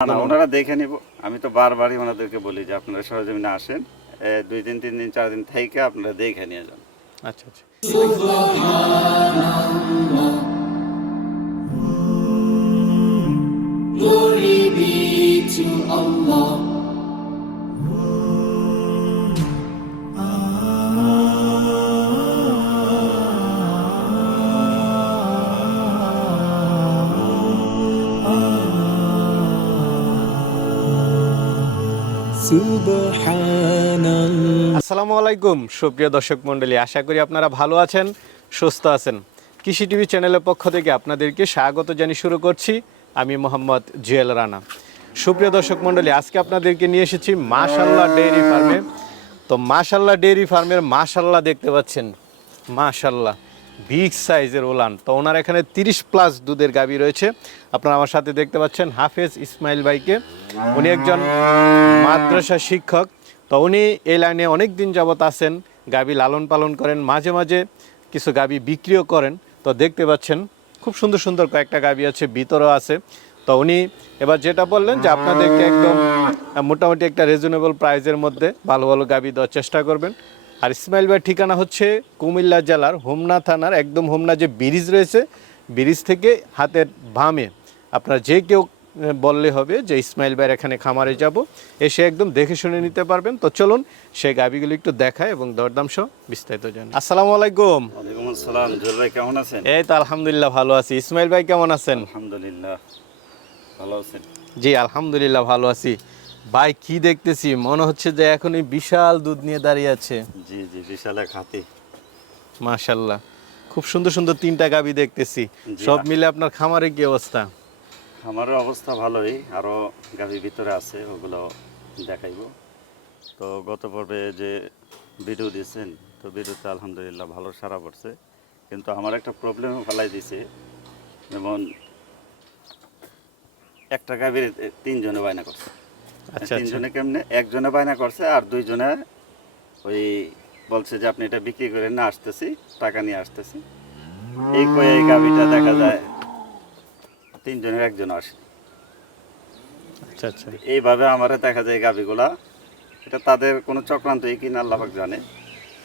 না না ওনারা দেখে নিব। আমি তো বারবারই ওনাদেরকে বলি যে আপনারা সরজমিনে আসেন দুই দিন তিন দিন চার দিন থেকে আপনারা দেখে নিয়ে যান। আচ্ছা আচ্ছা। to Allah. আসসালামু আলাইকুম, সুপ্রিয় দর্শক মণ্ডলী, আশা করি আপনারা ভালো আছেন, সুস্থ আছেন। কৃষি টিভি চ্যানেলের পক্ষ থেকে আপনাদেরকে স্বাগত জানিয়ে শুরু করছি। আমি মোহাম্মদ জুয়েল রানা। সুপ্রিয় দর্শক মণ্ডলী, আজকে আপনাদেরকে নিয়ে এসেছি মাশাল্লাহ ডেইরি ফার্মে। তো মাশাল্লাহ ডেইরি ফার্মের মাশাল্লাহ দেখতে পাচ্ছেন। মাশাল্লাহ বিগ সাইজের ওলান। তো ওনার এখানে তিরিশ প্লাস দুধের গাবি রয়েছে। আপনারা আমার সাথে দেখতে পাচ্ছেন হাফেজ ইসমাইল ভাইকে। উনি একজন মাদ্রাসা শিক্ষক। তো উনি এই লাইনে অনেক দিন যাবৎ আছেন, গাবি লালন পালন করেন, মাঝে মাঝে কিছু গাবি বিক্রিও করেন। তো দেখতে পাচ্ছেন, খুব সুন্দর সুন্দর কয়েকটা গাবি আছে, ভিতরও আছে। তো উনি এবার যেটা বললেন যে আপনাদেরকে একদম মোটামুটি একটা রিজনেবল প্রাইজের মধ্যে ভালো ভালো গাবি দেওয়ার চেষ্টা করবেন। আর ইসমাইল ভাইয়ের ঠিকানা হচ্ছে কুমিল্লা জেলার হোমনা থানার একদম হোমনা যে ব্রিজ রয়েছে ব্রিজ থেকে হাতের বামে। আপনার যে কেউ বললে হবে যে ইসমাইল ভাইয়ের এখানে খামারে যাব এসে একদম দেখে শুনে নিতে পারবেন। তো চলুন সেই গাবিগুলো একটু দেখায় এবং দরদাম সহ বিস্তারিত জানি। আসসালামু আলাইকুম। আসসালাম। ভাই কেমন আছেন? এই তো আলহামদুলিল্লাহ ভালো আছি। ইসমাইল ভাই কেমন আছেন? আলহামদুলিল্লাহ ভালো আছেন। জি আলহামদুলিল্লাহ ভালো আছি। ভাই কি দেখতেছি? মনে হচ্ছে যে এখন এই বিশাল দুধ নিয়ে দাঁড়িয়ে আছে। জি জি বিশাল এক হাতি। মাশাল্লাহ। খুব সুন্দর সুন্দর তিনটা গাবি দেখতেছি। সব মিলে আপনার খামারে কি অবস্থা? আমারও অবস্থা ভালোই। আরও গাভীর ভিতরে আছে ওগুলো দেখাইব। তো গত পর্বে যে ভিডিও দিয়েছেন তো ভিডিওতে আলহামদুলিল্লাহ ভালো সারা পড়ছে। কিন্তু আমার একটা প্রবলেমও ফেলাই দিছে। যেমন একটা গাভীর তিনজনে বায়না করছে। তিনজনে কেমনে? একজনে বায়না করছে আর দুইজনে ওই বলছে যে আপনি এটা বিক্রি করে না আসতেছি টাকা নিয়ে আসতেছি। এই কয়ে এই গাভীটা দেখা যায় তিনজনের একজন আসে। আচ্ছা আচ্ছা। এইভাবে আমার দেখা যায় গাভীগুলা। এটা তাদের কোনো চক্রান্তই কিনা আল্লাহাক জানে।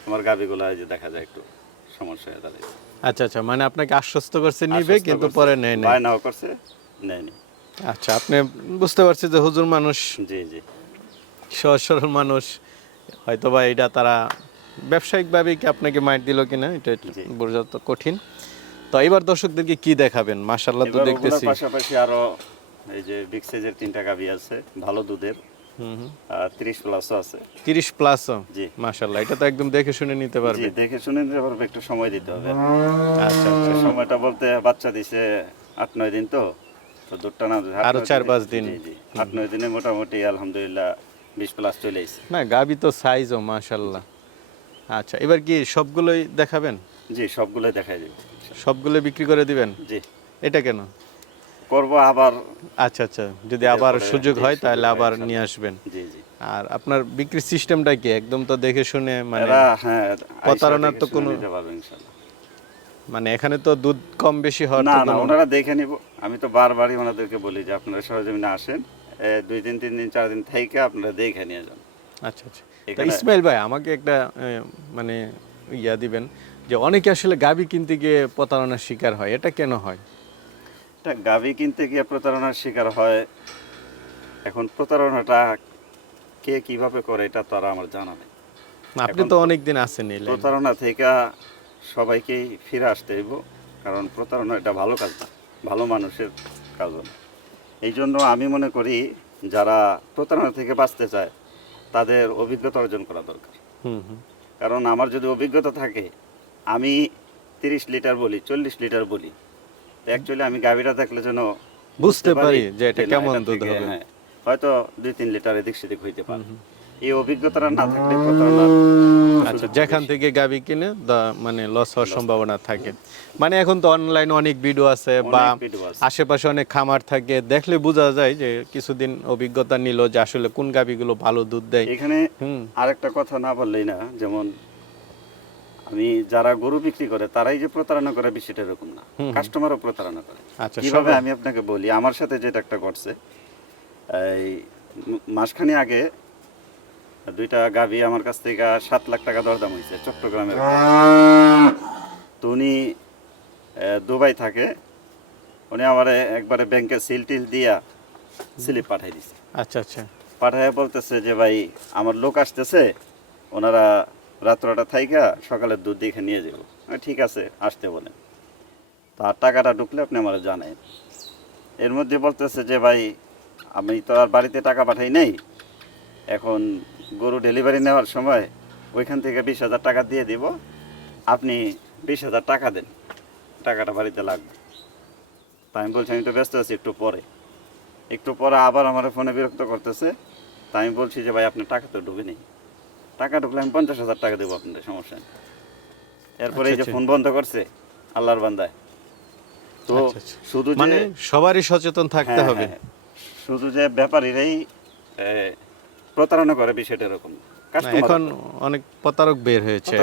আমার গাভীগুলা এই যে দেখা যায় একটু সমস্যা হয়ে দাঁড়িয়েছে আচ্ছা আচ্ছা। মানে আপনাকে আশ্বস্ত করছে নিবে কিন্তু পরে নেয় নেই। বায়নাও করছে নেয়নি। আচ্ছা আপনি বুঝতে পারছি যে হুজুর মানুষ জি জি। সহজ সরল মানুষ হয়তো বা এটা তারা ব্যবসায়িকভাবে কি আপনাকে মাইট দিল কিনা এটা। বোঝা তো কঠিন। তো এবার দর্শকদেরকে কি দেখাবেন? মাশাল্লাহ তো দেখতেছি। পাশাপাশি আরও এই যে বিগ সাইজের তিনটা গাভী আছে ভালো দুধের। হুম হুম। তিরিশ প্লাসও আছে। তিরিশ প্লাসও জি। মাশাল্লাহ এটা তো একদম দেখে শুনে নিতে পারবে। দেখে শুনে নিতে পারবে একটু সময় দিতে হবে। আচ্ছা আচ্ছা। সময়টা বলতে বাচ্চা দিছে আট নয় দিন তো। তো দুধটা না আরও চার পাঁচ দিন। জি, জি। আট নয় দিনে মোটামুটি আলহামদুলিল্লাহ বিশ প্লাস চলে এসেছে। না গাবি তো সাইজও মাশাল্লাহ আচ্ছা এবার কি সবগুলোই দেখাবেন? জি সবগুলোই দেখাই যাবে সবগুলো বিক্রি করে দিবেন? জি। এটা কেন? করব আবার আচ্ছা আচ্ছা যদি আবার সুযোগ হয় তাহলে আবার নিয়ে আসবেন। জি জি। আর আপনার বিক্রির সিস্টেমটা কি? একদম তো দেখে শুনে মানে হ্যাঁ প্রতারণার তো কোনো-। মানে এখানে তো দুধ কম বেশি হওয়ার না না ওনারা দেখে নিব। আমি তো বারবারই ওনাদেরকে বলি যে আপনারা সরজমিনে আসেন দুই দিন তিন দিন চার দিন থেকে আপনারা দেখে নিয়ে যান। আচ্ছা আচ্ছা। ইসমাইল ভাই আমাকে একটা মানে ইয়া দিবেন যে অনেকে আসলে গাবি কিনতে গিয়ে প্রতারণার শিকার হয় এটা কেন হয়? এটা গাভী কিনতে গিয়ে প্রতারণার শিকার হয় এখন প্রতারণাটা কে কীভাবে করে এটা তো আর আমার জানা নেই। আপনি তো অনেক দিন আছেন প্রতারণা থেকে সবাইকেই ফিরে আসতে হইব কারণ প্রতারণা এটা ভালো কাজ না। ভালো মানুষের কাজ এই জন্য আমি মনে করি যারা প্রতারণা থেকে বাঁচতে চায় তাদের অভিজ্ঞতা অর্জন করা দরকার। কারণ আমার যদি অভিজ্ঞতা থাকে আমি তিরিশ লিটার বলি চল্লিশ লিটার বলি অ্যাকচুয়ালি আমি গাভীটা দেখলে যেন বুঝতে পারি যে এটা কেমন দুধ হবে। হ্যাঁ, হয়তো দুই তিন লিটার এদিক সেদিক হইতে পারে। এই অভিজ্ঞতাটা না থাকলে আচ্ছা যেখান থেকে গাবি কিনে মানে লস হওয়ার সম্ভাবনা থাকে। মানে এখন তো অনলাইনে অনেক ভিডিও আছে বা। আশেপাশে অনেক খামার থাকে। দেখলে বোঝা যায় যে কিছুদিন অভিজ্ঞতা নিল যে আসলে কোন গাবিগুলো ভালো দুধ দেয়। এখানে আরেকটা কথা না বললেই না যেমন আমি যারা গরু বিক্রি করে তারাই যে প্রতারণা করে বিষয়টা এরকম না। কাস্টমারও প্রতারণা করে। আচ্ছা কীভাবে আমি আপনাকে বলি আমার সাথে যেটা একটা ঘটছে এই মাসখানি আগে দুইটা গাভী আমার কাছ থেকে সাত লাখ টাকা দরদাম হয়েছে চট্টগ্রামের। তো উনি দুবাই থাকে। উনি আমার একবারে ব্যাংকে সিল টিল দিয়া স্লিপ পাঠাই দিছে। আচ্ছা আচ্ছা। পাঠায় বলতেছে যে ভাই আমার লোক আসতেছে ওনারা রাত্রটা থাইকা সকালে দুধ দেখে নিয়ে যাব। ঠিক আছে আসতে বলেন। তার টাকাটা ঢুকলে আপনি আমার জানেন এর মধ্যে বলতেছে যে ভাই আমি তো আর বাড়িতে টাকা পাঠাই নাই। এখন গরু ডেলিভারি নেওয়ার সময় ওইখান থেকে বিশ হাজার টাকা দিয়ে দিব। আপনি বিশ হাজার টাকা দেন। টাকাটা বাড়িতে লাগবে। তা আমি বলছি আমি তো ব্যস্ত আছি একটু পরে। একটু পরে আবার আমার ফোনে বিরক্ত করতেছে। তা আমি বলছি যে ভাই আপনার টাকা তো ঢুকে নেই। টাকা ঢুকলে আমি পঞ্চাশ হাজার টাকা দেবো আপনাদের সমস্যা নেই। এরপরে এই যে আচ্ছা, আচ্ছা। ফোন বন্ধ করছে আল্লাহর বান্দায়। তো আচ্ছা। শুধু যে মানে সবারই সচেতন থাকতে হ্যাঁ, হবে। হ্যাঁ, শুধু যে ব্যাপারীরাই প্রতারণা করে বিষয়টা এরকম। এখন অনেক প্রতারক বের হয়েছে।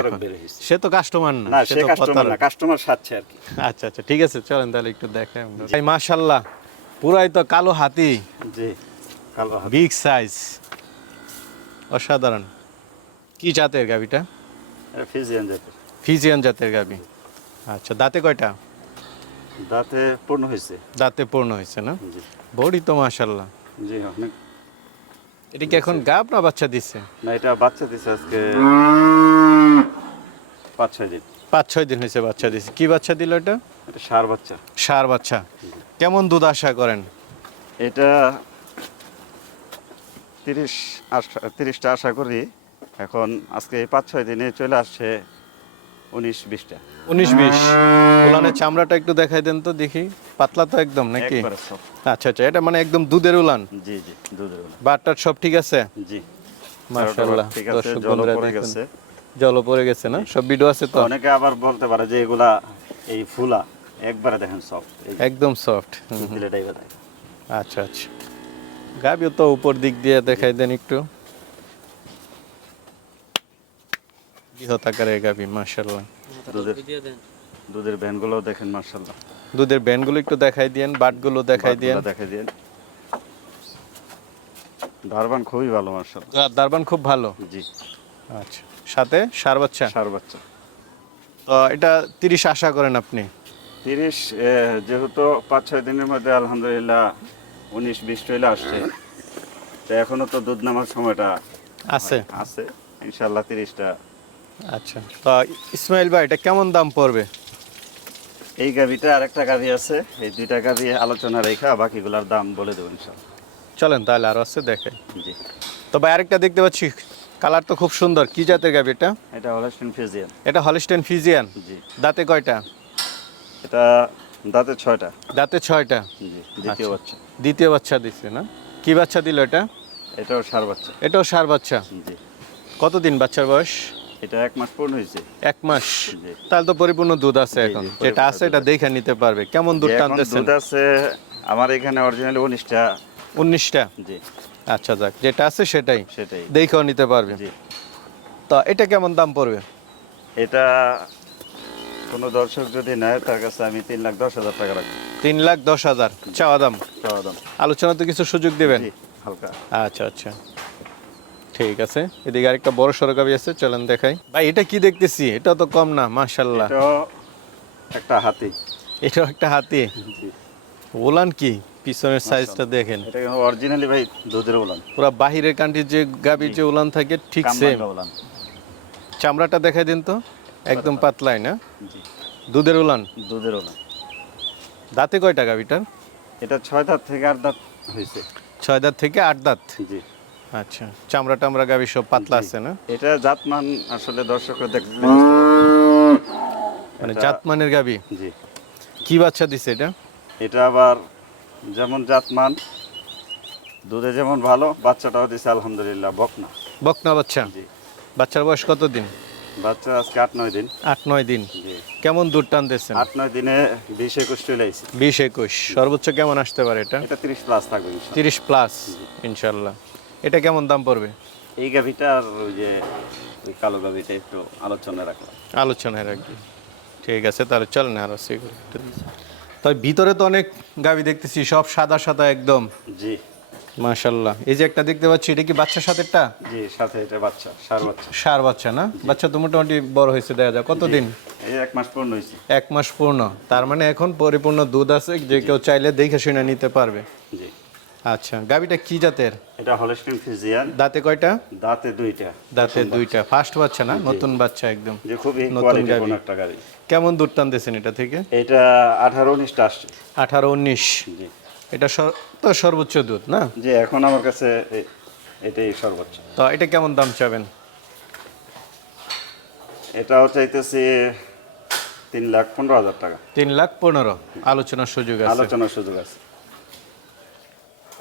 সে তো কাস্টমার না সে তো প্রতারক। কাস্টমার সাচ্ছে আর কি। আচ্ছা আচ্ছা ঠিক আছে চলেন তাহলে একটু আমরা। ভাই মাশাল্লাহ পুরাই তো কালো হাতি। জি কালো হাত। বিগ সাইজ অসাধারণ। কি জাতের গাবিটা ফিজিয়ান জাতের। ফিজিয়ান জাতের গাবি আচ্ছা দাঁতে কয়টা? দাঁতে পূর্ণ হয়েছে। দাঁতে পূর্ণ হয়েছে না? জি। বডি তো মাশাল্লাহ জি অনেক এটা কি এখন গাব না বাচ্চা দিছে? না এটা বাচ্চা দিছে আজকে পাঁচ ছয় দিন। পাঁচ ছয় দিন হয়েছে বাচ্চা দিছে। কি বাচ্চা দিল এটা? এটা সার বাচ্চা। সার বাচ্চা। কেমন দুধ আশা করেন? এটা তিরিশ আশা তিরিশটা আশা করি। এখন আজকে পাঁচ ছয় দিনে চলে আসছে উনিশ বিশটা। উনিশ বিশ। উলানের চামড়াটা একটু দেখাই দেন তো দেখি। পাতলা তো একদম নাকি? আচ্ছা আচ্ছা এটা মানে একদম দুধের উলান? জি জি দুধের বেলা। বাটটার সব ঠিক আছে? জি। মাশাআল্লাহ দর্শক জল বন্ধুরা দেখুন। গেছে। পড়ে গেছে না? সব ভিডিও আছে তো? অনেকে আবার বলতে পারে যে এগুলা এই ফুলা একবারে দেখেন সব একদম সফট আচ্ছা আচ্ছা। গাবিও তো উপর দিক দিয়ে দেখাই দেন একটু। বৃহৎ আকারের দুধের দুধের ভ্যানগুলো দেখেন মার্শাল্লাহ দুধের একটু দেখাই দিয়েন বাটগুলো দেখাই দিয়েন। দেখাই দিন ধারবান খুবই ভালো মার্শাল্লাহ দারবান খুব ভালো? জি। আচ্ছা সাথে সার বাচ্চা সার বাচ্চা তো এটা তিরিশ আশা করেন আপনি? তিরিশ যেহেতু পাঁচ ছয় দিনের মধ্যে আলহামদুলিল্লাহ উনিশ বিশ চলে আসছে তো এখনও তো দুধ নামার সময়টা আছে। আছে। ইনশাল্লাহ তিরিশটা আচ্ছা। তো ইসমাইল ভাই এটা কেমন দাম পড়বে? এই গাভিটা আরেকটা গাভি আছে। এই দুইটা গাভি আলোচনা রেখা বাকিগুলোর দাম বলে দেবো ইনশাল্লাহ চলেন তাহলে আরও আছে দেখে জি। তো ভাই আরেকটা দেখতে পাচ্ছি কালার তো খুব সুন্দর। কি জাতের গাবি এটা? এটা হলো ফিজিয়ান। এটা হলিস্টেন ফিজিয়ান? জি। দাঁতে কয়টা? এটা দাঁতের ছয়টা। দাঁতে ছয়টা? জি দ্বিতীয় আচ্ছা। বাচ্চা। দ্বিতীয় বাচ্চা দিচ্ছে না? কি বাচ্চা দিল এটা? এটাও সার বাচ্চা। এটাও সার বাচ্চা। জি। কতদিন বাচ্চার বয়স? এটা এক মাস পূর্ণ হয়েছে। এক মাস? তাহলে তো পরিপূর্ণ দুধ আছে এখন। যেটা আছে এটা দেখে নিতে পারবে। কেমন দুধ এখন টানতেছেন? দুধ আছে আমার এখানে অরিজিনালি উনিশটা। উনিশটা? জি। আচ্ছা যাক যেটা আছে সেটাই। সেটাই। দেখেও নিতে পারবে জি। তো এটা কেমন দাম পড়বে? এটা কোনো দর্শক যদি নেয় তার কাছে আমি তিন লাখ দশ হাজার টাকা রাখব। তিন লাখ দশ হাজার। চাওয়া দাম। চাওয়া দাম। আলোচনা তো কিছু সুযোগ দিবেন? হালকা। আচ্ছা আচ্ছা। ঠিক আছে। এদিকে আরেকটা বড় সরকারি আছে চলেন দেখাই। ভাই এটা কি দেখতেছি? এটা তো কম না মাশাল্লাহ একটা হাতি। এটাও একটা হাতি? ওলান কি? পিছনের সাইজটা দেখেন। এটা অরিজিনালি ভাই দুধের উলান। পুরো বাহিরের কান্ট্রির যে গাবির যে উলান থাকে ঠিক সেম চামড়াটা দেখাই দিন তো একদম পাতলাই না? দুধের উলান? দুধের উলান। দাঁতে কয়টা গাবিটার? এটা ছয় দাঁত থেকে আট দাঁত হয়েছে। ছয় দাঁত থেকে আট দাঁত। জি। আচ্ছা চামড়া টামড়া গাবি সব পাতলা আছে না? এটা জাতমান আসলে দর্শকরা দেখতে মানে জাতমানের গাবি জি। কি বাচ্চা দিছে এটা? এটা আবার যেমন জাতমান দুধে যেমন ভালো বাচ্চাটাও দিছে আলহামদুলিল্লাহ বকনা। বকনা বাচ্চা? জি। বাচ্চার বয়স কত দিন বাচ্চা আজকে আট নয় দিন। আট নয় দিন। কেমন দুধ টানতেছেন? আট নয় দিনে বিশ একুশ চলে আইছে। বিশ একুশ। সর্বোচ্চ কেমন আসতে পারে এটা? এটা তিরিশ প্লাস থাকবে তিরিশ প্লাস ইনশাল্লাহ। এটা কেমন দাম পড়বে? এই গাভিটা আর ওই যে ওই কালো গাভিটা একটু আলোচনা রাখলাম। আলোচনায় রাখবি। ঠিক আছে তাহলে চল না আর তবে ভিতরে তো অনেক গাবি দেখতেছি সব সাদা সাদা একদম। জি। মাশাল্লাহ এই যে একটা দেখতে পাচ্ছি এটা কি বাচ্চার সাথেটা জি সাথে এটা বাচ্চা সার বাচ্চা। সার বাচ্চা না? বাচ্চা তো মোটামুটি বড় হয়েছে দেখা যায় কতদিন? এই এক মাস পূর্ণ হয়েছে। এক মাস পূর্ণ। তার মানে এখন পরিপূর্ণ দুধ আছে যে কেউ চাইলে দেখে শুনে নিতে পারবে। জি। আচ্ছা গাবিটা কি জাতের? এটা হলস্টিন ফিজিয়ান। দাঁতে কয়টা? দাঁতে দুইটা। দাঁতে দুইটা। ফার্স্ট বাচ্চা না? নতুন বাচ্চা একদম। যে খুবই নতুন গাভী। একটা গাড়ি কেমন দুধ টানতেছেন এটা থেকে? এটা আঠারো উনিশটা আসছে। আঠারো উনিশ। জি। এটা তো সর্বোচ্চ দুধ না? জি এখন আমার কাছে এটাই সর্বোচ্চ। তো এটা কেমন দাম চাবেন? এটাও চাইতেছি তিন লাখ পনেরো হাজার টাকা। তিন লাখ পনেরো। আলোচনার সুযোগ আছে। আলোচনার সুযোগ আছে।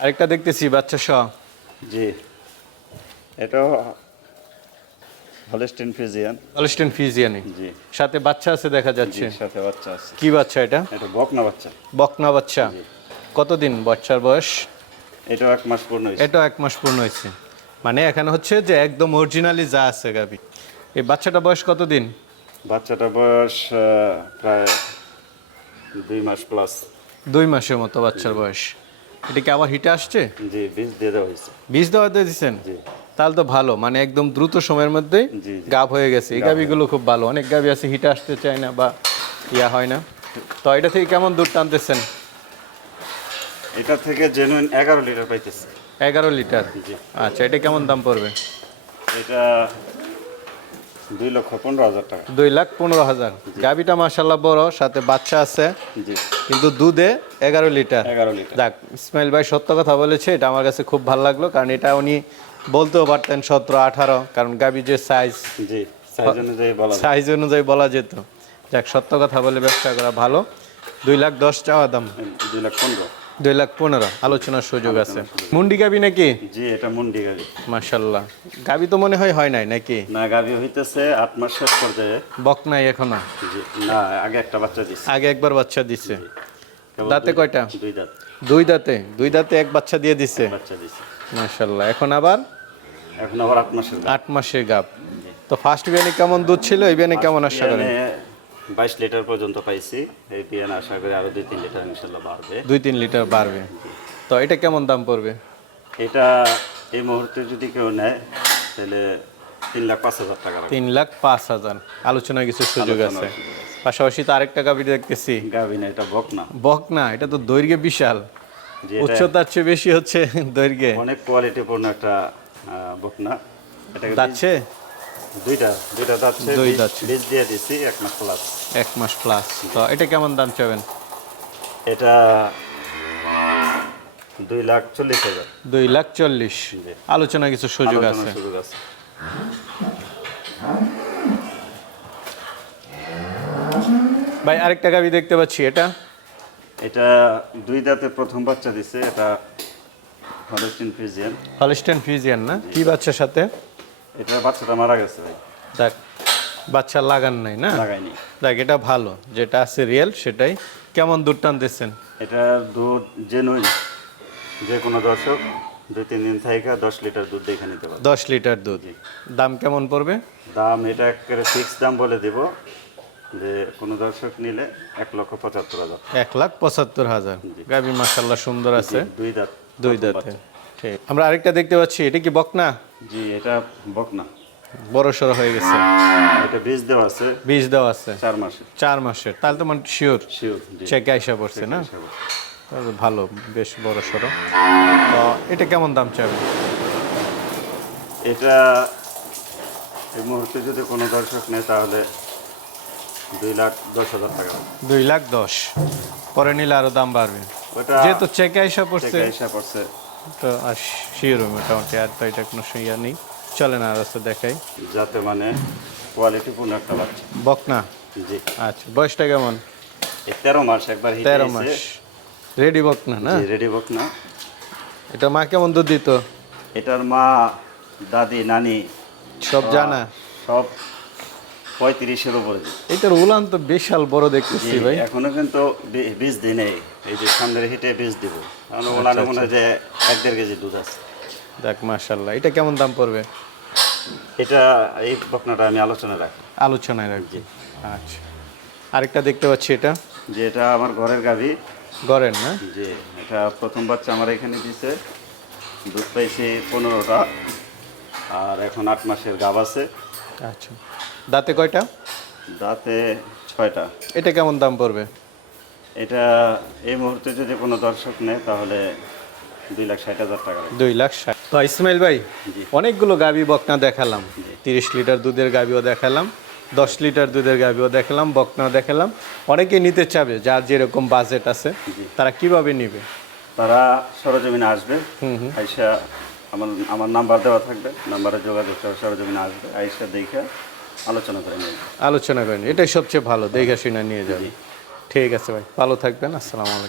আরেকটা দেখতেছি বাচ্চা সহ। জি। এটাও হলস্টিন ফিজিয়ান অলস্টেন ফিজিয়ানি জি। সাথে বাচ্চা আছে দেখা যাচ্ছে। সাথে বাচ্চা আছে। কি বাচ্চা এটা? এটা বকনা বাচ্চা। বকনা বাচ্চা। কতদিন বাচ্চার বয়স? এটা এক মাস পূর্ণ হয়েছে। এটাও এক মাস পূর্ণ হয়েছে। মানে এখানে হচ্ছে যে একদম অরিজিনালি যা আছে গাবি। এই বাচ্চাটা বয়স কতদিন? বাচ্চাটা বয়স প্রায় দুই মাস প্লাস দুই মাসের মতো বাচ্চার বয়স। এটা কি আবার হিটে আসছে? জি বীজ দিয়ে দেওয়া হয়েছে। বীজ দেওয়া দিয়ে দিচ্ছেন জি। তাহলে তো ভালো মানে একদম দ্রুত সময়ের জি। গাব হয়ে গেছে। এই গাবিগুলো খুব ভালো। অনেক গাবি আছে হিটে আসতে চায় না বা ইয়া হয় না। তো এটা থেকে কেমন দুধ টানতেছেন? এটা থেকে জেনুইন এগারো লিটার পাইতেছে। এগারো লিটার জি। আচ্ছা এটা কেমন দাম পড়বে? এটা দুই লক্ষ পনেরো হাজার টাকা। দুই লাখ পনেরো হাজার। গাবিটা মাসাল্লাহ বড় সাথে বাচ্চা আছে। কিন্তু দুধে এগারো লিটার। এগারো লিটার। যাক ইসমাইল ভাই সত্য কথা বলেছে এটা আমার কাছে খুব ভালো লাগল কারণ এটা উনি বলতেও পারতেন সতেরো আঠারো কারণ গাবি যে সাইজ জি সাইজ অনুযায়ী বলা সাইজ অনুযায়ী বলা যেত। যাক সত্য কথা বলে ব্যবসা করা ভালো। দুই লাখ দশ চাওয়া দাম। দুই লাখ পনেরো। দুই লাখ পনেরো আলোচনার সুযোগ আছে। মুন্ডি গাবি নাকি? জি এটা মুন্ডি গাড়ি মার্শাল্লাহ গাবি তো মনে হয় হয় নাই নাকি? না গাভি হইতেছে আট মাস শেষ পর্যায়ে। বক নাই এখনও? না আগে একটা বাচ্চা দিচ্ছে আগে একবার বাচ্চা দিছে। দাঁতে কয়টা? দুই দাঁত। দুই দাঁতে? দুই দাঁতে এক বাচ্চা দিয়ে দিছে? বাচ্চা মার্শাল্লাহ এখন আবার? এখন আবার আট মাসের আট মাসের গাব তো ফার্স্ট বিয়ানে কেমন দুধ ছিল? এই বিয়ানে কেমন আশা করেন? বাইশ লিটার পর্যন্ত পাইছি। এই বিয়ান আশা করি আরও দুই তিন লিটার ইনশাল্লাহ বাড়বে। দুই তিন লিটার বাড়বে। তো এটা কেমন দাম পড়বে? এটা এই মুহূর্তে যদি কেউ নেয় তাহলে তিন লাখ পাঁচ হাজার টাকা তিন লাখ পাঁচ হাজার। আলোচনায় কিছু সুযোগ আছে। পাশাপাশি তো আরেকটা গাভি দেখতেছি। গাভি না এটা বক না। বক না এটা তো দৈর্ঘ্যে বিশাল। উচ্চতার চেয়ে বেশি হচ্ছে দৈর্ঘ্যে। অনেক কোয়ালিটিপূর্ণ একটা বক না। বীজ- যাচ্ছে? দুইটা দুইটা দাচ্ছে দুই বীজ দিয়ে দিছি এক মাস প্লাস এক মাস প্লাস তো এটা কেমন দাম চাবেন এটা দুই লাখ চল্লিশ হাজার। দুই লাখ চল্লিশ। আলোচনা কিছু সুযোগ আছে। সুযোগ আছে। ভাই আরেকটা গাভি দেখতে পাচ্ছি এটা? এটা দুই দাঁতে প্রথম বাচ্চা দিছে এটা হলস্টিন ফিজিয়ান হলিস্টেন ফিজিয়ান না? কি বাচ্চার সাথে? এটা বাচ্চাটা মারা গেছে ভাই। দেখ বাচ্চা লাগান নাই না? লাগাইনি দেখ এটা ভালো যেটা আছে রিয়েল সেটাই। কেমন দুধ টানতেছেন? এটা দুধ জেনুইন যে কোনো দর্শক দুই তিন দিন থেকে দশ লিটার দুধ দেখে নিতে পারবে। দশ লিটার দুধ। দাম কেমন পড়বে? দাম এটা একেবারে ফিক্স দাম বলে দিব যে কোনো দর্শক নিলে এক লক্ষ পঁচাত্তর হাজার। এক লাখ পঁচাত্তর হাজার। গাভি মাসাল্লাহ সুন্দর আছে। দুই দাঁত দুই দাঁতে। ঠিক। আমরা আরেকটা দেখতে পাচ্ছি এটা কি বকনা? জি এটা বকনা। বড় সড়ো হয়ে গেছে। এটা বীজ দেওয়া আছে। বীজ দেওয়া আছে। চার মাসে চার মাসের। তাহলে তো মানে শিওর শিওর চেকে আইসা পড়ছে না? তাহলে ভালো বেশ বড় সড়ো। তো এটা কেমন দাম চাবে? এটা এই মুহূর্তে যদি কোনো দর্শক নেয় তাহলে দুই লাখ দশ হাজার টাকা। দুই লাখ দশ। পরে নিলে আরও দাম বাড়বে। যেহেতু চেকে আইসা পড়ছে। তো আর শিওর মোটামুটি আর তো এটা কোনো ইয়া নেই। চলে না রাস্তা দেখাই। যাতে মানে কোয়ালিটিপূর্ণ একটা বাচ্চা। বকনা? জি। আচ্ছা বয়সটা কেমন? তেরো মাস একবার তেরো মাস। রেডি বকনা না? রেডি বক না এটা মা কেমন দুধ দিত? এটার মা দাদি নানি। সব জানা? সব পঁয়ত্রিশের উপরে। এটার উলান তো বিশাল বড় দেখতেছি ভাই। এখনও কিন্তু বীজ দিই নেই। এই যে সামনের হিটে বীজ দিব। কারণ আচ্ছা, মনে হয় যে এক দেড় কেজি দুধ আছে। দেখ মাশাল্লাহ এটা কেমন দাম পড়বে? এটা এই বকনাটা আমি আলোচনা রাখি আলোচনায় রাখছি আচ্ছা। আরেকটা দেখতে পাচ্ছি এটা। যে এটা আমার ঘরের গাভী। গড়েন না? যে এটা প্রথম বাচ্চা আমার এখানে দিছে। দুধ পাইছি পনেরোটা। আর এখন আট মাসের গাব আছে। আচ্ছা। দাঁতে কয়টা? দাঁতে ছয়টা। এটা কেমন দাম পড়বে? এটা এই মুহূর্তে যদি কোনো দর্শক নেয় তাহলে দুই লাখ ষাট হাজার টাকা দুই লাখ ষাট। তো ইসমাইল ভাই। অনেকগুলো গাবি বকনা দেখালাম। তিরিশ লিটার দুধের গাবিও দেখালাম দশ লিটার দুধের গাবিও দেখালাম বকনা দেখালাম। অনেকে নিতে চাবে যার যেরকম বাজেট আছে তারা কীভাবে নিবে? তারা সরজমিনে আসবে। আইসা আমার আমার নাম্বার দেওয়া থাকবে নাম্বারে যোগাযোগ করে সরজমিনে আসবে। আইসা দেখে আলোচনা করে নেবে। আলোচনা করেন এটাই সবচেয়ে ভালো দেখে শুনে নিয়ে যাবে। ঠিক আছে ভাই ভালো থাকবেন আসসালামু আলাইকুম।